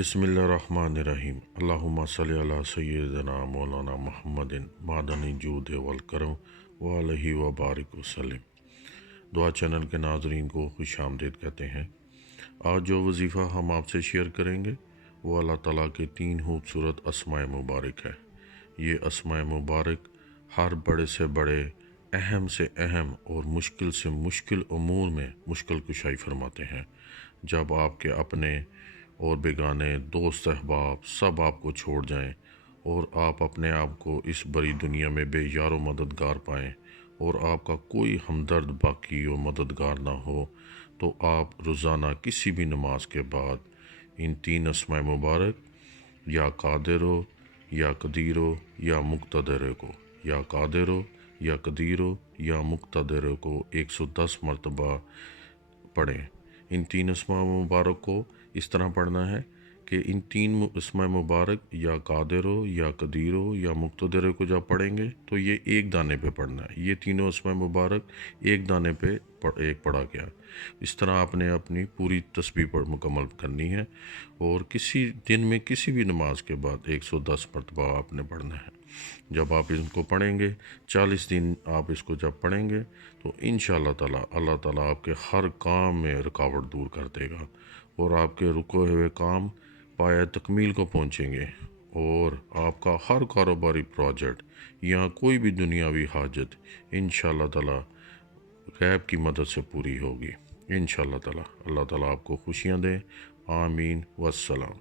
बिस्मिल्लाहिर्रहमानिर्रहीम। अल्लाहुम्मा सल्लि अला सय्यिदना मौलाना मुहम्मदिन मादनी जूद वल करम व अलैहि व बारिक वसल्लम। दुआ चैनल के नाज़रीन को खुश आमदीद कहते हैं। आज जो वजीफ़ा हम आपसे शेयर करेंगे वो अल्लाह ताला के 3 खूबसूरत अस्माए मुबारक है। ये अस्माए मुबारक हर बड़े से बड़े, अहम से अहम और मुश्किल से मुश्किल अमूर में मुश्किल कुशाई फरमाते हैं। जब आपके अपने और बेगाने दोस्त अहबाब सब आपको छोड़ जाएं और आप अपने आप को इस बड़ी दुनिया में बेयारो मददगार पाएं और आपका कोई हमदर्द बाकी और मददगार ना हो, तो आप रोज़ाना किसी भी नमाज के बाद इन 3 अस्माए मुबारक या कादिरो या कदीरो या मुक्तदर को, या कादिरो या कदीरो या मुक्तदर को 110 मरतबा पढ़ें। इन 3 अस्मा मुबारक को इस तरह पढ़ना है कि इन 3 अस्मा मुबारक या कादिरो या कदीरो या मुक्तदर को जब पढ़ेंगे तो ये एक दाने पे पढ़ना है। ये तीनों अस्मा मुबारक एक दाने पे एक पढ़ा गया। इस तरह आपने अपनी पूरी तस्बीह पर मुकम्मल करनी है और किसी दिन में किसी भी नमाज के बाद 110 मरतबा आपने पढ़ना है। जब आप इनको पढ़ेंगे 40 दिन आप इसको जब पढ़ेंगे तो इंशाअल्लाह ताला अल्लाह ताला आपके हर काम में रुकावट दूर कर देगा और आपके रुके हुए काम पाया तकमील को पहुँचेंगे और आपका हर कारोबारी प्रोजेक्ट या कोई भी दुनियावी हाजत इंशाअल्लाह ताला गैब की मदद से पूरी होगी। इंशाअल्लाह ताला अल्लाह ताला आपको खुशियाँ दे। आमीन वस्सलाम।